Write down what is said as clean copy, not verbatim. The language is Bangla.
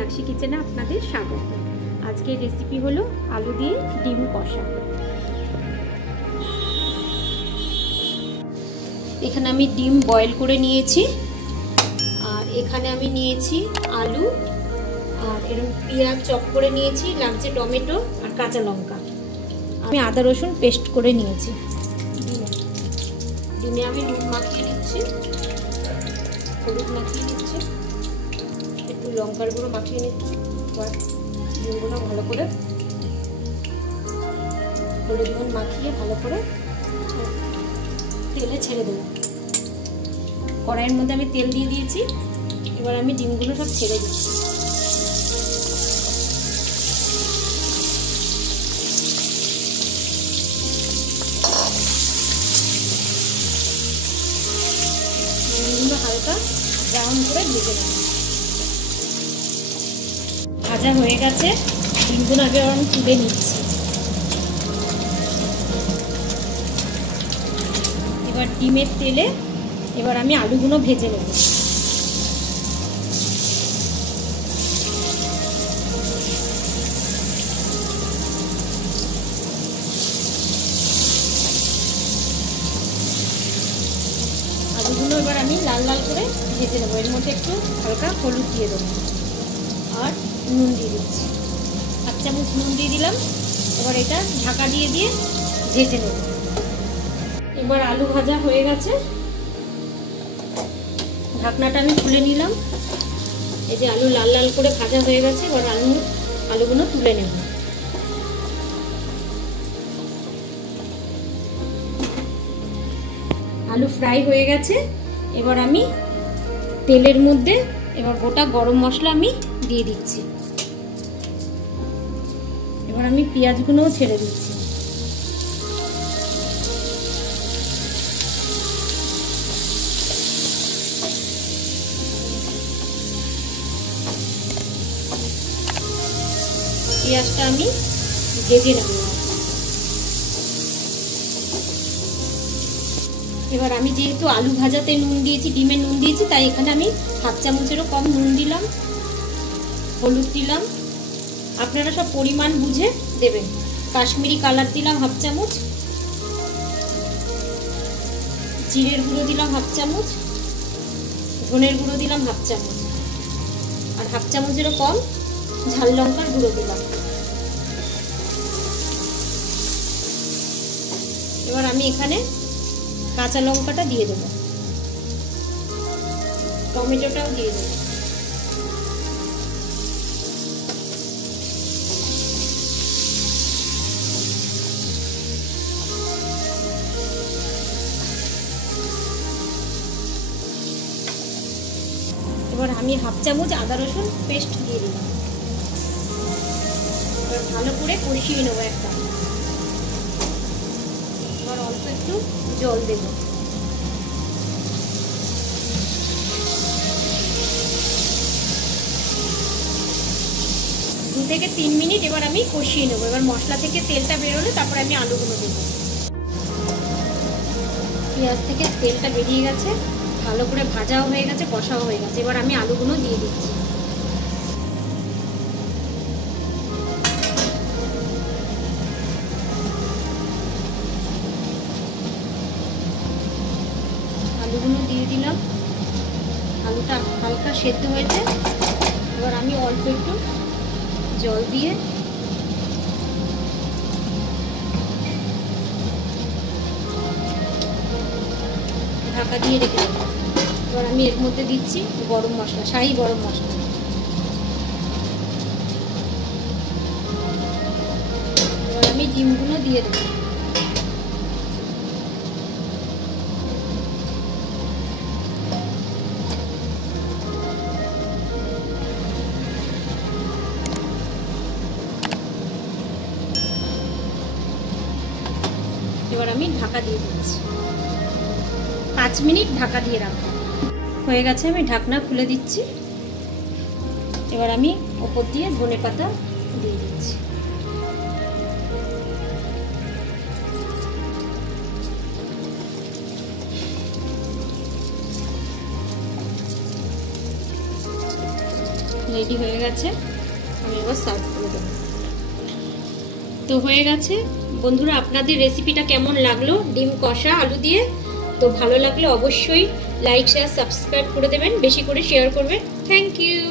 মীনাক্ষী কিচেনে আপনাদের স্বাগত। আজকের রেসিপি হলো আলু দিয়ে ডিম কষা। এখানে আমি ডিম বয়েল করে নিয়েছি, আর এখানে আমি নিয়েছি আলু, আর এরকম পেঁয়াজ চপ করে নিয়েছি, লাগছে টমেটো আর কাঁচা লঙ্কা। আমি আদা রসুন পেস্ট করে নিয়েছি। ডিমে আমি নুন মাখিয়ে নিচ্ছি, হলুদ মাখিয়ে নিচ্ছি, একটু লঙ্কার গুঁড়ো মাখিয়ে নিচ্ছি। ডিমগুলো ভালো করে হলুদ নুন মাখিয়ে ভালো করে তেলে ছেড়ে দেবো। কড়াইয়ের মধ্যে আমি তেল দিয়ে দিয়েছি, এবার আমি ডিমগুলো সব ছেড়ে দিচ্ছি। ডিমগুলো হালকা ব্রাউন করে ভেজে নেব। ভাজা হয়ে গেছে, ডিমগুলো আগে আমি তুলে নিচ্ছি। এবার ডিমের তেলে এবার আমি আলুগুলো ভেজে নেব। আলুগুলো এবার আমি লাল লাল করে ভেজে নেবো। এর মধ্যে একটু হালকা হলুদ দিয়ে দেবো আর নুন দিয়ে দিচ্ছি, 1 চামচ নুন দিয়ে দিলাম। এবার এটা ঢাকা দিয়ে দিয়ে ভেজে নেব। এবার আলু ভাজা হয়ে গেছে, ঢাকনাটা আমি খুলে নিলাম। এই যে আলু লাল লাল করে ভাজা হয়ে গেছে, এবার আলুগুলো তুলে নেব। আলু ফ্রাই হয়ে গেছে, এবার আমি তেলের মধ্যে এবার গোটা গরম মশলা আমি দিয়ে দিচ্ছি। এবার আমি পেঁয়াজগুলোও ছেড়ে দিচ্ছি। পেঁয়াজটা আমি ভেজে নেব। এবার আমি যেহেতু আলু ভাজাতে নুন দিয়েছি, ডিমে নুন দিয়েছি, তাই এখানে আমি 1/2 চামচেরও কম নুন দিলাম, হলুদ দিলাম। আপনারা সব পরিমাণ বুঝে দেবেন। কাশ্মীরি কালার দিলাম 1/2 চামচ, জিরের গুঁড়ো দিলাম 1/2 চামচ, ধনের গুঁড়ো দিলাম 1/2 চামচ, আর 1/2 চামচেরও কম ঝাল লঙ্কার গুঁড়ো দিলাম। এবার আমি এখানে কাঁচা লঙ্কাটা দিয়ে দেবো, টমেটোটাও দিয়ে দেবো। এবার আমি 1/2 চামচ আদা রসুন পেস্ট দিয়ে দিলাম। এবার ভালো করে কষিয়ে নেবো একদম। এবার অল্প একটু জল দেব। 2 থেকে 3 মিনিট এবার আমি কষিয়ে নেবো। এবার মশলা থেকে তেলটা বেরোলে তারপরে আমি আলুগুলো দেবো। পেঁয়াজ থেকে তেলটা বেরিয়ে গেছে, ভালো করে ভাজাও হয়ে গেছে, কষাও হয়ে গেছে। এবার আমি আলুগুলো দিয়ে দিচ্ছি। আলুগুলো দিয়ে দিলাম, আলুটা হালকা সেদ্ধ হয়েছে। এবার আমি অল্প একটু জল দিয়ে ঢাকা দিয়ে রেখে দেবো। এবার আমি এর মধ্যে দিচ্ছি গরম মশলা, শাহি গরম মশলা। এবার আমি ডিমগুলো দিয়ে দেবো। এবার আমি ঢাকা দিয়ে দিচ্ছি। 5 মিনিট ঢাকা দিয়ে রাখবো। হয়ে গেছে, আমি ঢাকনা খুলে দিচ্ছি। এবার আমি ওপর দিয়ে ধনেপাতা দিয়ে দিচ্ছি। রেডি হয়ে গেছে, আমি এবার সার্ভ করে দেবো। তো হয়ে গেছে বন্ধুরা, আপনাদের রেসিপিটা কেমন লাগলো ডিম কষা আলু দিয়ে? তো ভালো লাগলে অবশ্যই লাইক শেয়ার সাবস্ক্রাইব করে দেবেন, বেশি করে শেয়ার করবেন। Thank you.